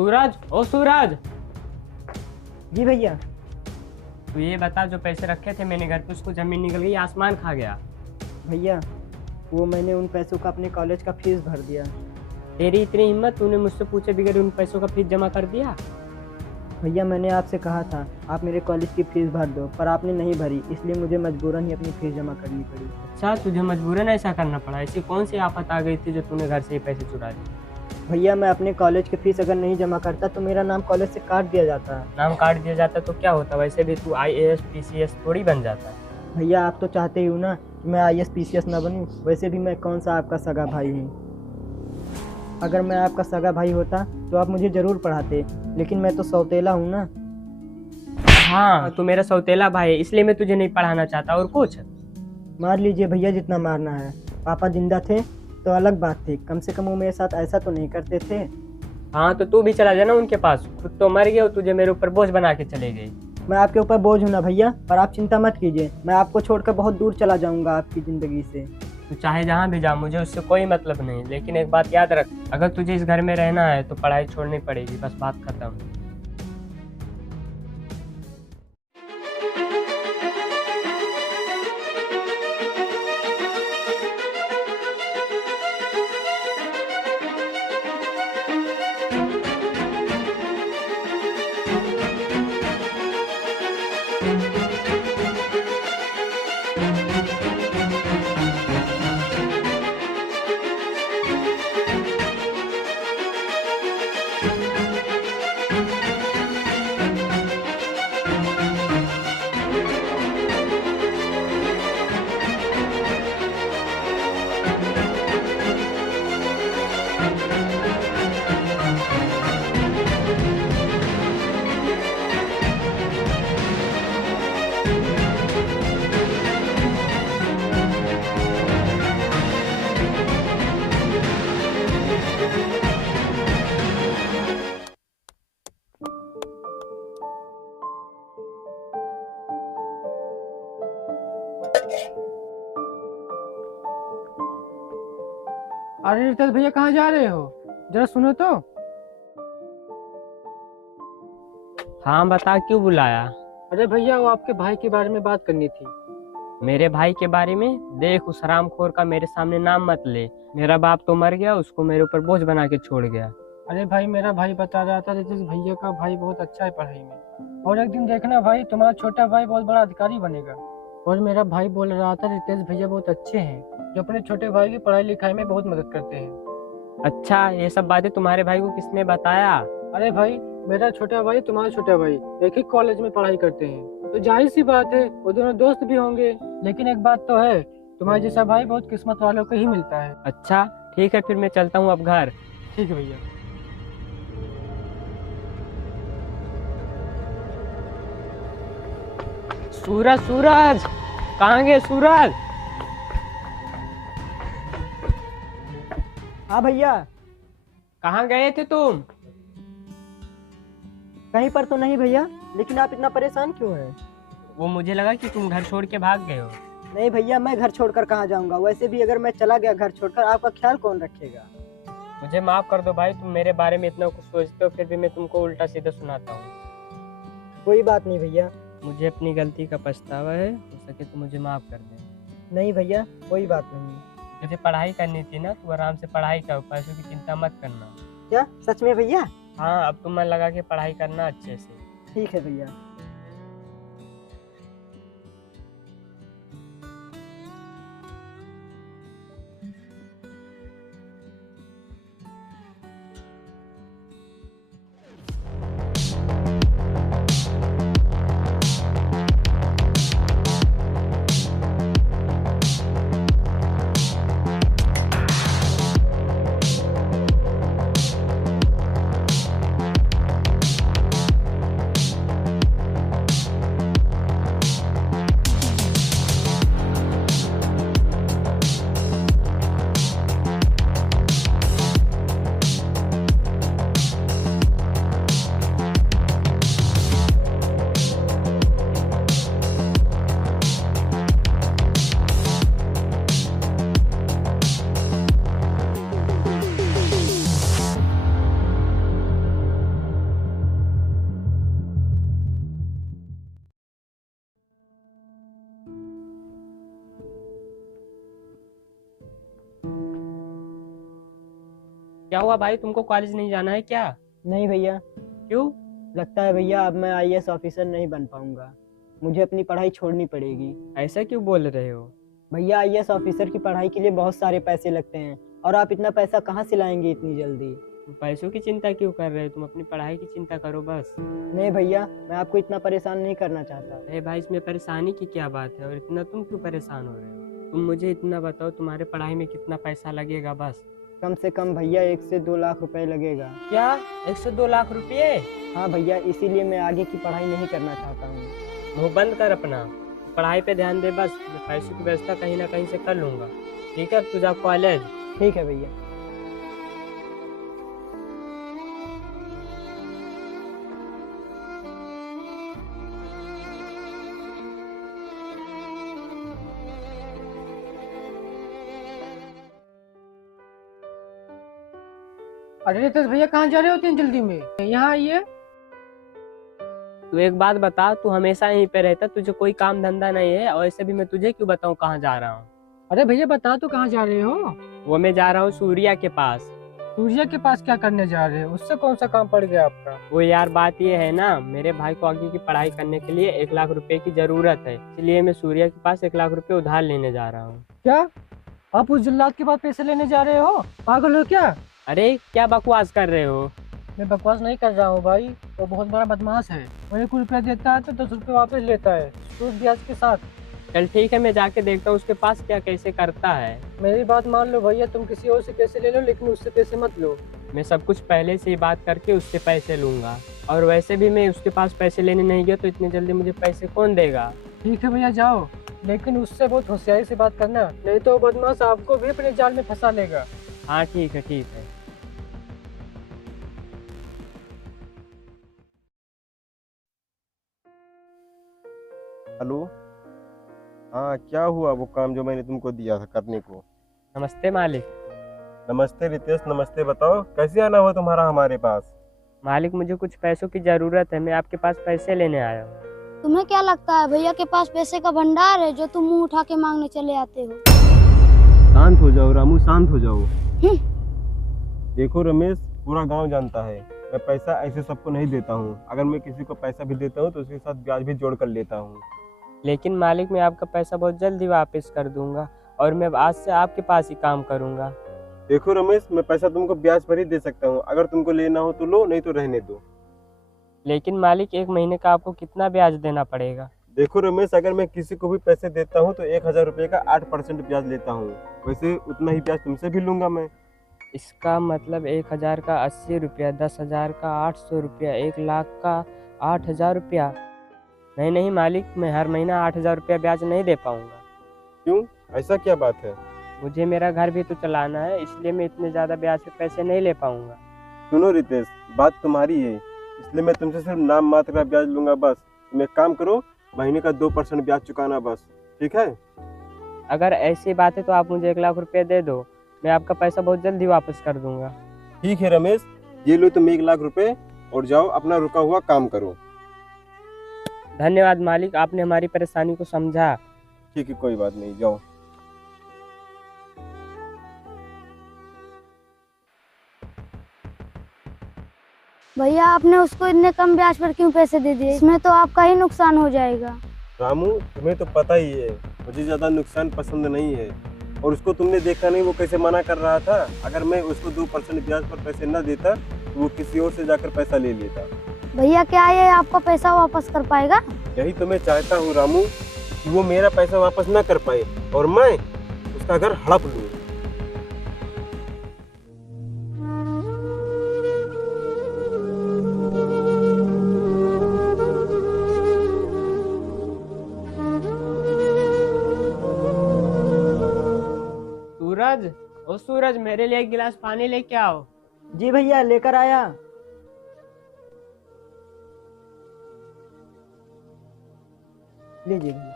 सूरज, ओ सूरज। जी भैया। तू ये बता, जो पैसे रखे थे मैंने घर पे, उसको जमीन निकल गई, आसमान खा गया। भैया वो मैंने उन पैसों का अपने कॉलेज का फीस भर दिया। तेरी इतनी हिम्मत, तूने मुझसे पूछे बगैर उन पैसों का फीस जमा कर दिया। भैया मैंने आपसे कहा था आप मेरे कॉलेज की फीस भर दो, पर आपने नहीं भरी, इसलिए मुझे मजबूरन ही अपनी फीस जमा करनी पड़ी। अच्छा, तुझे मजबूरन ऐसा करना पड़ा? ऐसी कौन सी आफत आ गई थी जो तूने घर से ही पैसे चुरा लिए? भैया मैं अपने कॉलेज की फीस अगर नहीं जमा करता तो मेरा नाम कॉलेज से काट दिया जाता। नाम काट दिया जाता तो क्या होता? वैसे भी तू IAS PCS थोड़ी बन जाता। भैया आप तो चाहते ही हो ना कि मैं IAS PCS ना बनूं। वैसे भी मैं कौन सा आपका सगा भाई हूँ। अगर मैं आपका सगा भाई होता तो आप मुझे ज़रूर पढ़ाते, लेकिन मैं तो सौतेला हूँ ना। हाँ, तू मेरा सौतेला भाई है, इसलिए मैं तुझे नहीं पढ़ाना चाहता। और कुछ? मार लीजिए भैया जितना मारना है। पापा जिंदा थे तो अलग बात थी, कम से कम वो मेरे साथ ऐसा तो नहीं करते थे। हाँ, तो तू भी चला जाना उनके पास। खुद तो मर गए और तुझे मेरे ऊपर बोझ बना के चले गई। मैं आपके ऊपर बोझ हूँ ना भैया, पर आप चिंता मत कीजिए, मैं आपको छोड़कर बहुत दूर चला जाऊंगा आपकी ज़िंदगी से। तू चाहे जहाँ भी जा, मुझे उससे कोई मतलब नहीं। लेकिन एक बात याद रख, अगर तुझे इस घर में रहना है तो पढ़ाई छोड़नी पड़ेगी, बस बात खत्म। अरे रितेश भैया कहाँ जा रहे हो? जरा सुनो तो। हाँ बता, क्यों बुलाया? अरे भैया वो आपके भाई के बारे में बात करनी थी। मेरे भाई के बारे में? देख, उस हरामखोर का मेरे सामने नाम मत ले। मेरा बाप तो मर गया, उसको मेरे ऊपर बोझ बना के छोड़ गया। अरे भाई मेरा भाई बता रहा था रितेश भैया का भाई बहुत अच्छा है पढ़ाई में, और एक दिन देखना भाई तुम्हारा छोटा भाई बहुत बड़ा अधिकारी बनेगा। और मेरा भाई बोल रहा था रितेश भैया बहुत अच्छे हैं, जो अपने छोटे भाई की पढ़ाई लिखाई में बहुत मदद करते हैं। अच्छा, ये सब बातें तुम्हारे भाई को किसने बताया? अरे भाई मेरा छोटा भाई तुम्हारा छोटा भाई एक ही कॉलेज में पढ़ाई करते हैं, तो जाहिर सी बात है वो दोनों दोस्त भी होंगे। लेकिन एक बात तो है, तुम्हारे जैसा भाई बहुत किस्मत वालों को ही मिलता है। अच्छा ठीक है, फिर मैं चलता हूँ अब घर। ठीक है भैया। सूरज, सूरज कहाँ गए? सूरज। हाँ भैया। कहाँ गए थे तुम? कहीं पर तो नहीं भैया, लेकिन आप इतना परेशान क्यों हैं? वो मुझे लगा कि तुम घर छोड़ के भाग गए हो। नहीं भैया, मैं घर छोड़कर कहाँ जाऊंगा। वैसे भी अगर मैं चला गया घर छोड़कर, आपका ख्याल कौन रखेगा? मुझे माफ कर दो भाई, तुम मेरे बारे में इतना कुछ सोचते हो, फिर भी मैं तुमको उल्टा सीधा सुनाता हूँ। कोई बात नहीं भैया। मुझे अपनी गलती का पछतावा है, हो सके तो मुझे माफ कर दे। नहीं भैया, कोई बात नहीं। तुझे पढ़ाई करनी थी ना, तू आराम से पढ़ाई कर, पैसों की चिंता मत करना। क्या सच में भैया? हाँ, अब तुम मन लगा के पढ़ाई करना अच्छे से। ठीक है भैया। क्या हुआ भाई, तुमको कॉलेज नहीं जाना है क्या? नहीं भैया, क्यों? लगता है भैया अब मैं आईएएस ऑफिसर नहीं बन पाऊंगा। मुझे अपनी पढ़ाई छोड़नी पड़ेगी। ऐसा क्यों बोल रहे हो? भैया आईएएस ऑफिसर की पढ़ाई के लिए बहुत सारे पैसे लगते हैं और आप इतना पैसा कहाँ से लाएंगे इतनी जल्दी। तुम पैसों की चिंता क्यों कर रहे हो? तुम अपनी पढ़ाई की चिंता करो बस। नहीं भैया, मैं आपको इतना परेशान नहीं करना चाहता। अरे भाई, इसमें परेशानी की क्या बात है और इतना तुम क्यों परेशान हो रहे हो? तुम मुझे इतना बताओ, तुम्हारे पढ़ाई में कितना पैसा लगेगा बस? कम से कम भैया 1 से 2 लाख रुपए लगेगा। क्या 1 से 2 लाख रुपये? हाँ भैया, इसीलिए मैं आगे की पढ़ाई नहीं करना चाहता हूँ। मुंह बंद कर अपना, पढ़ाई पे ध्यान दे बस। मैं पैसों की व्यवस्था कहीं ना कहीं से कर लूंगा। ठीक है, तू जा कॉलेज। ठीक है भैया। अरे रितेश भैया कहाँ जा रहे हो इतनी जल्दी में? यहाँ आइए। तू एक बात बता, तू हमेशा यहीं पे रहता, तुझे कोई काम धंधा नहीं है, और ऐसे भी मैं तुझे क्यों बताऊं कहाँ जा रहा हूँ? अरे भैया बता तो कहाँ जा रहे हो? वो मैं जा रहा हूँ सूर्या के पास। सूर्या के पास क्या करने जा रहे हो? उससे कौन सा काम पड़ गया आपका? वो यार, बात ये है ना, मेरे भाई को आगे की पढ़ाई करने के लिए 1 लाख रुपए की जरूरत है, इसलिए मैं सूर्या के पास 1 लाख रुपए उधार लेने जा रहा हूँ। क्या आप उस जल्लाद के पास पैसे लेने जा रहे हो? पागल हो क्या? अरे क्या बकवास कर रहे हो? मैं बकवास नहीं कर रहा हूँ भाई, वो बहुत बड़ा बदमाश है। वो 1 रुपया देता है तो 10 रुपये वापस लेता है, सूद ब्याज के साथ। चल ठीक है, मैं जाके देखता हूँ उसके पास क्या कैसे करता है। मेरी बात मान लो भैया, तुम किसी और से पैसे ले लो लेकिन उससे पैसे मत लो। मैं सब कुछ पहले से ही बात करके उससे पैसे लूंगा, और वैसे भी मैं उसके पास पैसे लेने नहीं गया तो इतनी जल्दी मुझे पैसे कौन देगा? ठीक है भैया जाओ, लेकिन उससे बहुत होशियारी से बात करना, नहीं तो वो बदमाश आपको भी अपने जाल में फंसा लेगा। हाँ ठीक है, ठीक है। हेलो। हाँ, क्या हुआ वो काम जो मैंने तुमको दिया था करने को? नमस्ते मालिक। नमस्ते रितेश, नमस्ते। बताओ कैसे आना हुआ तुम्हारा हमारे पास? मालिक, मुझे कुछ पैसों की जरूरत है, मैं आपके पास पैसे लेने आया हूँ। तुम्हें क्या लगता है भैया के पास पैसे का भंडार है जो तुम मुंह उठा के मांगने चले आते हो? शांत हो जाओ रामू, शांत हो जाओ। देखो रमेश, पूरा गांव जानता है मैं पैसा ऐसे सबको नहीं देता हूँ। अगर मैं किसी को पैसा भी देता हूँ तो उसके साथ ब्याज भी जोड़ कर लेता हूँ। लेकिन मालिक, मैं आपका पैसा बहुत जल्दी वापस कर दूंगा, और मैं आज से आपके पास ही काम करूंगा। देखो रमेश, मैं पैसा तुमको ब्याज पर ही दे सकता हूँ। अगर तुमको लेना हो तो लो, नहीं तो रहने दो। लेकिन मालिक, 1 महीने का आपको कितना ब्याज देना पड़ेगा? देखो रमेश, अगर मैं किसी को भी पैसे देता हूँ तो 1,000 रुपये का 8% ब्याज लेता हूँ। वैसे उतना ही ब्याज तुमसे भी लूंगा मैं। इसका मतलब 1,000 का 80 रुपया, 10,000 का 800 रुपया, 1 लाख का 8,000 रुपया। नहीं नहीं मालिक, मैं हर महीना 8,000 रुपया ब्याज नहीं दे पाऊंगा। क्यों, ऐसा क्या बात है? मुझे मेरा घर भी तो चलाना है, इसलिए मैं इतने ज़्यादा ब्याज पे पैसे नहीं ले पाऊंगा। सुनो रितेश, बात तुम्हारी है, इसलिए मैं तुमसे सिर्फ नाम मात्र का ब्याज लूंगा बस। तुम एक काम करो, महीने का 2% ब्याज चुकाना बस, ठीक है? अगर ऐसी बात है तो आप मुझे 1 लाख रुपया दे दो, मैं आपका पैसा बहुत जल्दी वापस कर दूंगा। ठीक है रमेश, ये लो तुम 1 लाख रुपए और जाओ अपना रुका हुआ काम करो। धन्यवाद मालिक, आपने हमारी परेशानी को समझा। ठीक है, कोई बात नहीं, जाओ। भैया आपने उसको इतने कम ब्याज पर क्यों पैसे दे दिए? इसमें तो आपका ही नुकसान हो जाएगा। रामू, तुम्हें तो पता ही है मुझे ज्यादा नुकसान पसंद नहीं है, और उसको तुमने देखा नहीं वो कैसे मना कर रहा था। अगर मैं उसको 2% ब्याज पर पैसे न देता तो वो किसी और से जाकर पैसा ले लेता। भैया क्या ये आपका पैसा वापस कर पाएगा? यही तो मैं चाहता हूँ रामू, कि वो मेरा पैसा वापस न कर पाए और मैं उसका घर हड़प लूँ। सूरज, ओ सूरज, मेरे लिए 1 गिलास पानी लेके आओ। जी भैया, लेकर आया। लीजिए भैया।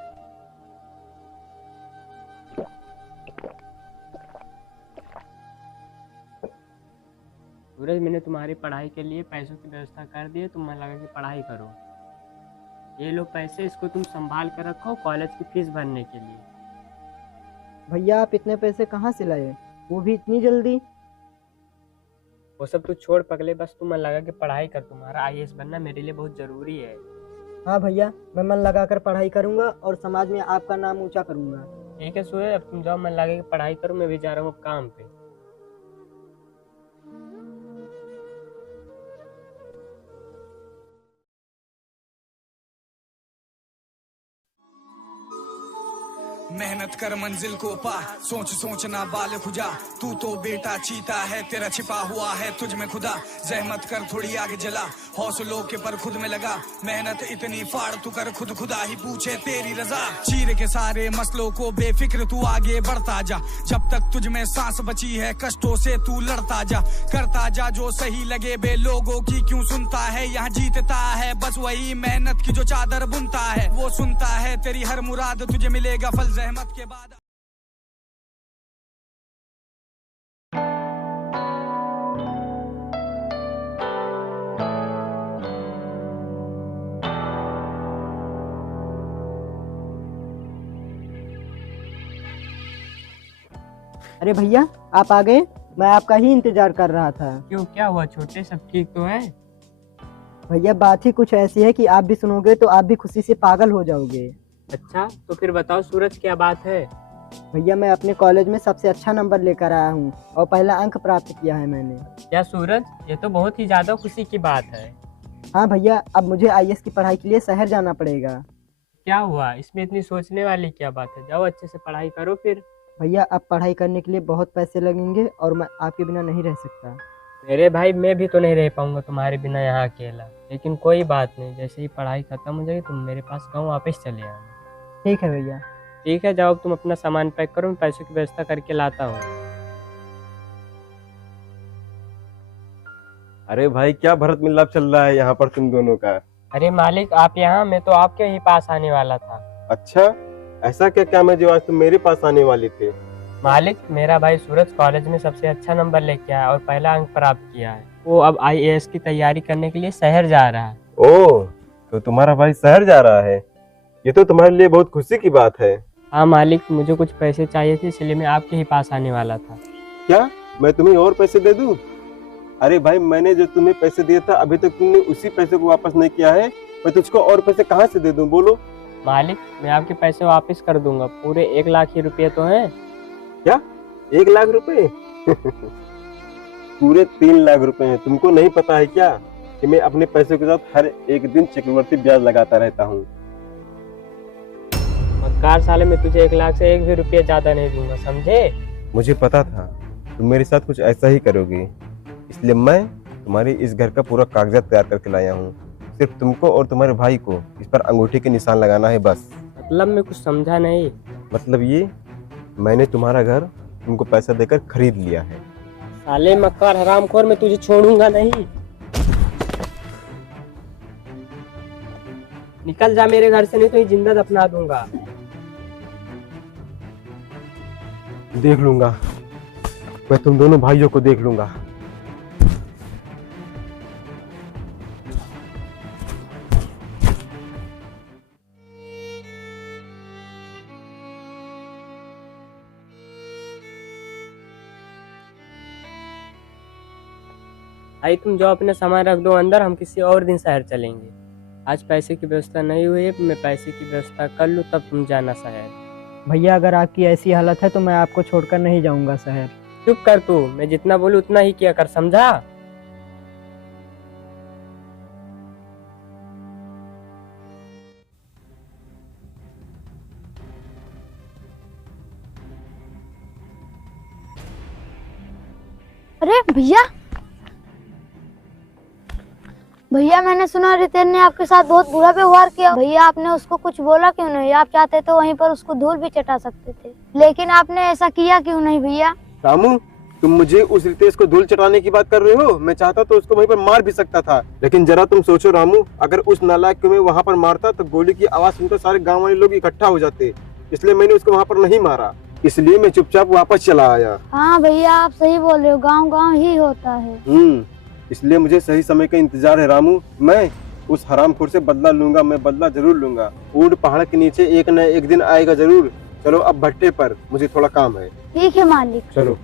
सूरज, मैंने तुम्हारी पढ़ाई के लिए पैसों की व्यवस्था कर दी है, तुम मन लगा कि पढ़ाई करो। ये लो पैसे, इसको तुम संभाल कर रखो कॉलेज की फीस भरने के लिए। भैया आप इतने पैसे कहाँ से लाए, वो भी इतनी जल्दी? वो सब तू छोड़ पगले, बस तू मन लगा के पढ़ाई कर। तुम्हारा आईएएस बनना मेरे लिए बहुत जरूरी है। हाँ भैया, मैं मन लगाकर पढ़ाई करूँगा और समाज में आपका नाम ऊंचा करूँगा। ठीक है सूरज, अब तुम जाओ मन लगा के पढ़ाई करो, मैं भी जा रहा हूँ अब काम पे। मेहनत कर मंजिल को पा, सोच सोचना बाल खुजा, तू तो बेटा चीता है, तेरा छिपा हुआ है तुझ में खुदा। जहमत कर थोड़ी आगे जला, हौसलों के पर खुद में लगा, मेहनत इतनी फाड़ तू कर खुद खुदा ही पूछे तेरी रजा। चीर के सारे मसलों को बेफिक्र तू आगे बढ़ता जा, जब तक तुझ में सांस बची है कष्टों से तू लड़ता जा। करता जा जो सही लगे, बे लोगों की क्यों सुनता है, यहाँ जीतता है बस वही मेहनत की जो चादर बुनता है। वो सुनता है तेरी हर मुराद, तुझे मिलेगा फल जहमत के बाद। अरे भैया, आप आ गए? मैं आपका ही इंतजार कर रहा था। क्यों, क्या हुआ छोटे, सब ठीक तो है? भैया बात ही कुछ ऐसी है कि आप भी सुनोगे तो आप भी खुशी से पागल हो जाओगे। अच्छा तो फिर बताओ सूरज, क्या बात है? भैया मैं अपने कॉलेज में सबसे अच्छा नंबर लेकर आया हूँ और पहला अंक प्राप्त किया है मैंने। क्या सूरज, ये तो बहुत ही ज्यादा खुशी की बात है। हाँ भैया, अब मुझे आईएएस की पढ़ाई के लिए शहर जाना पड़ेगा। क्या हुआ, इसमें इतनी सोचने वाली क्या बात है? जाओ अच्छे से पढ़ाई करो फिर। भैया अब पढ़ाई करने के लिए बहुत पैसे लगेंगे और मैं आपके बिना नहीं रह सकता। मेरे भाई, मैं भी तो नहीं रह पाऊंगा तुम्हारे बिना यहाँ अकेला, लेकिन कोई बात नहीं, जैसे ही पढ़ाई खत्म हो जाएगी तुम मेरे पास गाँव वापस चले आना। ठीक है भैया। ठीक है, जाओ तुम अपना सामान पैक करो, मैं पैसों की व्यवस्था करके लाता हूँ। अरे भाई, क्या भरत मिलाप चल रहा है यहाँ पर तुम दोनों का? अरे मालिक आप यहाँ, मैं तो आपके ही पास आने वाला था। अच्छा, ऐसा क्या क्या मैं जो आज तुम मेरे पास आने वाले थे? मालिक, मेरा भाई सूरज कॉलेज में सबसे अच्छा नंबर लेके आया और पहला अंक प्राप्त किया है। वो अब आईएएस की तैयारी करने के लिए शहर जा रहा है। ओह, तो तुम्हारा भाई शहर जा रहा है, ये तो तुम्हारे लिए बहुत खुशी की बात है। हाँ मालिक, मुझे कुछ पैसे चाहिए थे, इसलिए मैं आपके ही पास आने वाला था। क्या मैं तुम्हें और पैसे दे दूं? अरे भाई, मैंने जो तुम्हें पैसे दिया था अभी तक तुमने उसी पैसे को वापस नहीं किया है, मैं तुझको और पैसे कहाँ से दे दूं, बोलो? मालिक, मैं आपके पैसे वापस कर दूंगा, पूरे 1 लाख ही रुपये तो हैं। क्या 1 लाख रुपए? पूरे 3 लाख रुपए हैं। तुमको नहीं पता है क्या कि मैं अपने पैसे के साथ हर एक दिन चक्रवर्ती ब्याज लगाता रहता हूँ। मक्कार साले, मैं तुझे 1 लाख से 1 भी रुपया ज्यादा नहीं दूंगा, समझे? मुझे पता था तुम मेरे साथ कुछ ऐसा ही करोगे, इसलिए मैं तुम्हारे इस घर का पूरा कागजात तैयार करके लाया हूँ। सिर्फ तुमको और तुम्हारे भाई को इस पर अंगूठी के निशान लगाना है बस। मतलब मैं कुछ समझा नहीं। मतलब ये, मैंने तुम्हारा घर तुमको पैसा देकर खरीद लिया है। साले मक्कार हरामखोर, मैं तुझे छोड़ूंगा नहीं। निकल जा मेरे घर से, नहीं तो ये जिंदा दफना दूंगा। देख लूंगा, मैं तुम दोनों भाइयों को देख लूंगा। भाई तुम जो अपने सामान रख दो अंदर, हम किसी और दिन शहर चलेंगे। आज पैसे की व्यवस्था नहीं हुई है, मैं पैसे की व्यवस्था कर लूँ तब तुम जाना शहर। भैया अगर आपकी ऐसी हालत है तो मैं आपको छोड़कर नहीं जाऊंगा शहर। चुप कर तू, मैं जितना बोलूँ उतना ही किया कर, समझा? अरे भैया, भैया मैंने सुना रितेश ने आपके साथ बहुत बुरा व्यवहार किया। भैया आपने उसको कुछ बोला क्यों नहीं? आप चाहते तो वहीं पर उसको धूल भी चटा सकते थे, लेकिन आपने ऐसा किया क्यों नहीं भैया? रामू, तुम मुझे उस रितेश को धूल चटाने की बात कर रहे हो? मैं चाहता तो उसको वहीं पर मार भी सकता था, लेकिन जरा तुम सोचो रामू, अगर उस नालायक को मैं वहाँ पर मारता तो गोली की आवाज सुनकर सारे गाँव वाले लोग इकट्ठा हो जाते, इसलिए मैंने उसको वहाँ पर नहीं मारा, इसलिए मैं चुपचाप वापस चला आया। हाँ भैया आप सही बोल रहे हो, गाँव गाँव ही होता है। इसलिए मुझे सही समय का इंतजार है रामू। मैं उस हरामखोर से बदला लूंगा, मैं बदला जरूर लूंगा। ऊंट पहाड़ के नीचे एक न एक दिन आएगा जरूर। चलो अब भट्टे पर, मुझे थोड़ा काम है। ठीक है मालिक। चलो।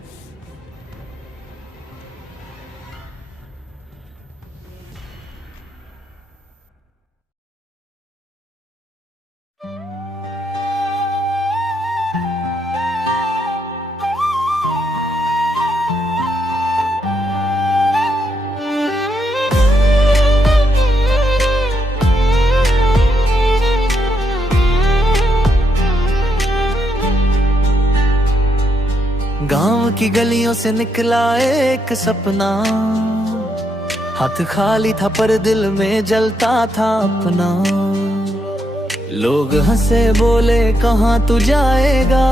की गलियों से निकला एक सपना, हाथ खाली था पर दिल में जलता था अपना। लोग हंसे बोले कहाँ तू जाएगा,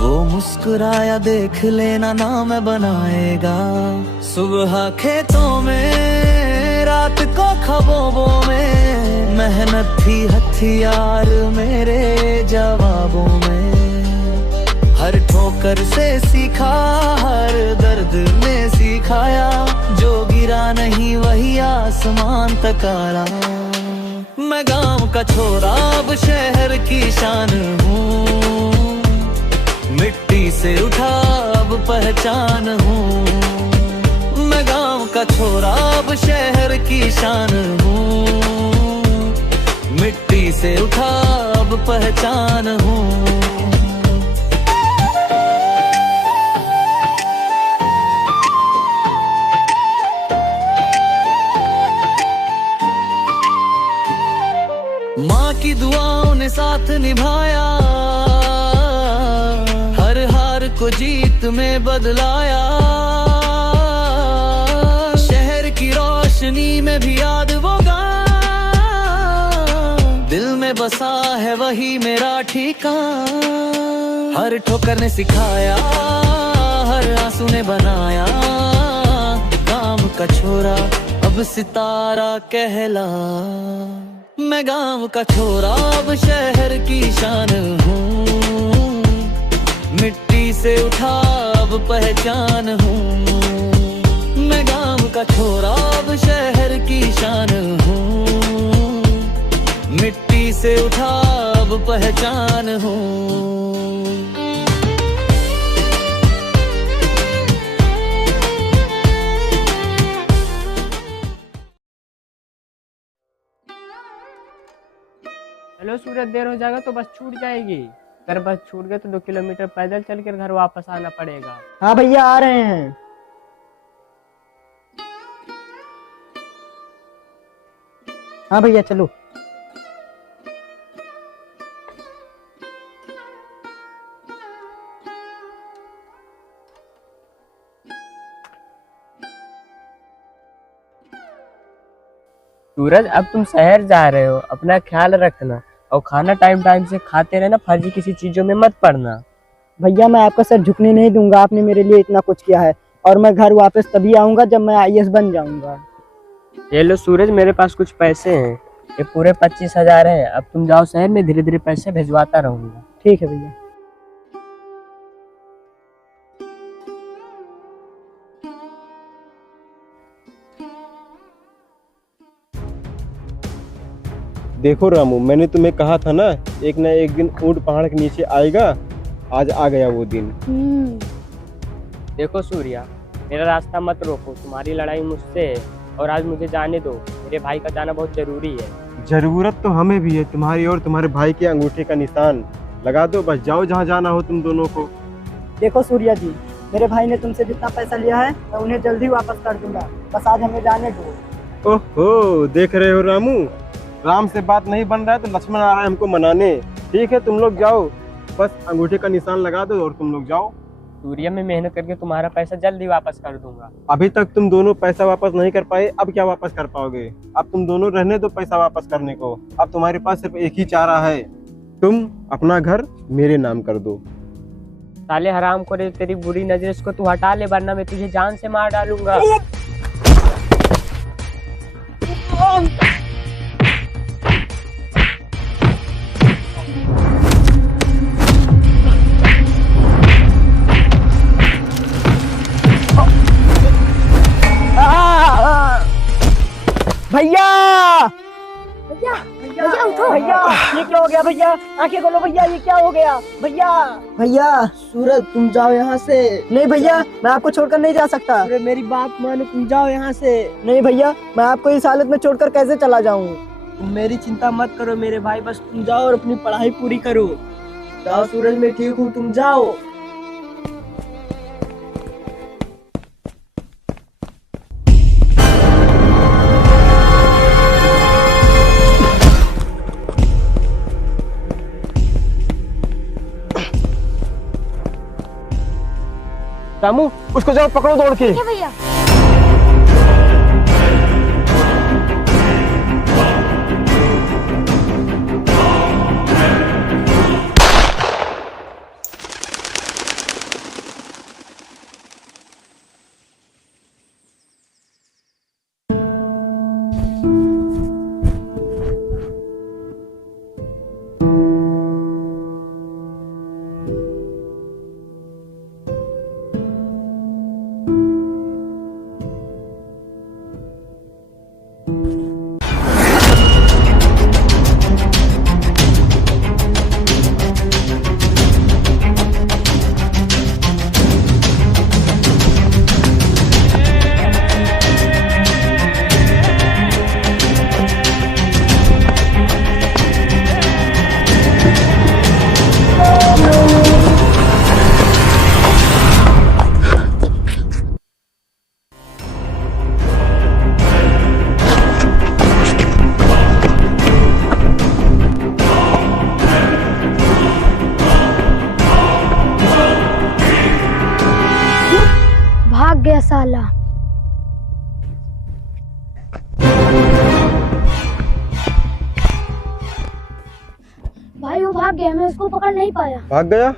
वो मुस्कुराया देख लेना नाम बनाएगा। सुबह खेतों में रात को ख्वाबों में, मेहनत थी हथियार मेरे जवाबों में। हर ठोकर से सीखा, हर दर्द में सिखाया, जो गिरा नहीं वही आसमान तक आया। मैं गांव का छोरा अब शहर की शान हूँ, मिट्टी से उठा अब पहचान हूँ। मैं गांव का छोरा अब शहर की शान हूँ, मिट्टी से उठा अब पहचान हूँ। माँ की दुआओं ने साथ निभाया, हर हार को जीत में बदलाया। शहर की रोशनी में भी याद वो गाँव, दिल में बसा है वही मेरा ठिकाना। हर ठोकर ने सिखाया, हर आंसू ने बनाया, गांव का छोरा अब सितारा कहला। मैं गांव का छोरा अब शहर की शान हूँ, मिट्टी से उठा अब पहचान हूँ। मैं गांव का छोरा अब शहर की शान हूँ, मिट्टी से उठा अब पहचान हूँ। हेलो सूरज, देर हो जाएगा तो बस छूट जाएगी। अगर बस छूट गए तो 2 किलोमीटर पैदल चल कर घर वापस आना पड़ेगा। हाँ भैया आ रहे हैं। हाँ भैया चलो। सूरज, अब तुम शहर जा रहे हो, अपना ख्याल रखना और खाना टाइम टाइम से खाते रहना, फर्जी किसी चीजों में मत पड़ना। भैया मैं आपका सर झुकने नहीं दूंगा, आपने मेरे लिए इतना कुछ किया है, और मैं घर वापस तभी आऊंगा जब मैं IAS बन जाऊंगा। ये लो सूरज, मेरे पास कुछ पैसे हैं, ये पूरे 25,000 हैं। अब तुम जाओ शहर में, धीरे धीरे पैसे भिजवाता रहूंगा। ठीक है भैया। देखो रामू, मैंने तुम्हें कहा था ना एक ना एक दिन ऊंट पहाड़ के नीचे आएगा। आज आ गया वो दिन। देखो सूर्या, मेरा रास्ता मत रोको, तुम्हारी लड़ाई मुझसे है और आज मुझे जाने दो। मेरे भाई का जाना बहुत जरूरी है। जरूरत तो हमें भी है, तुम्हारी और तुम्हारे भाई के अंगूठे का निशान लगा दो, बस जाओ जहाँ जाना हो तुम दोनों को। देखो सूर्या जी, मेरे भाई ने तुमसे जितना पैसा लिया है मैं उन्हें जल्दी वापस कर दूंगा, बस आज हमें जाने दो। ओहो, देख रहे हो रामू, राम से बात नहीं बन रहा है तो लक्ष्मण आ रहा है हमको मनाने। ठीक है, तुम लोग जाओ, बस अंगूठे का निशान लगा दो और तुम लोग जाओ। सूर्या, मैं मेहनत करके तुम्हारा पैसा जल्दी वापस कर दूंगा। अभी तक तुम दोनों पैसा वापस नहीं कर पाए, अब क्या वापस कर पाओगे? अब तुम दोनों रहने दो पैसा वापस करने को। अब तुम्हारे पास सिर्फ एक ही चारा है, तुम अपना घर मेरे नाम कर दो। साले हराम को, तेरी बुरी नजर इसको तू हटा ले, वरना मैं तुझे जान से मार डालूंगा। भैया भैया भैया उठो भैया, ये क्या हो गया भैया? आंखें खोलो भैया, ये क्या हो गया भैया? भैया सूरज, तुम जाओ यहाँ से। नहीं भैया, मैं आपको छोड़कर नहीं जा सकता। अरे मेरी बात मानो, तुम जाओ यहाँ से। नहीं भैया, मैं आपको इस हालत में छोड़कर कैसे चला जाऊँ? तुम मेरी चिंता मत करो मेरे भाई, बस तुम जाओ और अपनी पढ़ाई पूरी करो। जाओ सूरज, मैं ठीक हूँ, तुम जाओ। रामू उसको जाओ पकड़ो दौड़ के। ठीक है भैया। भाग गया साला। भाई वो भाग गया, मैं उसको पकड़ नहीं पाया। भाग गया?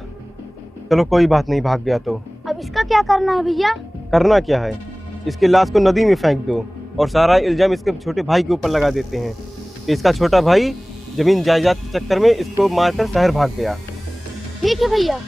चलो कोई बात नहीं, भाग गया तो। अब इसका क्या करना है भैया? करना क्या है, इसकी लाश को नदी में फेंक दो और सारा इल्जाम इसके छोटे भाई के ऊपर लगा देते हैं कि इसका छोटा भाई जमीन जायदाद के चक्कर में इसको मारकर शहर भाग गया। ठीक है भैया।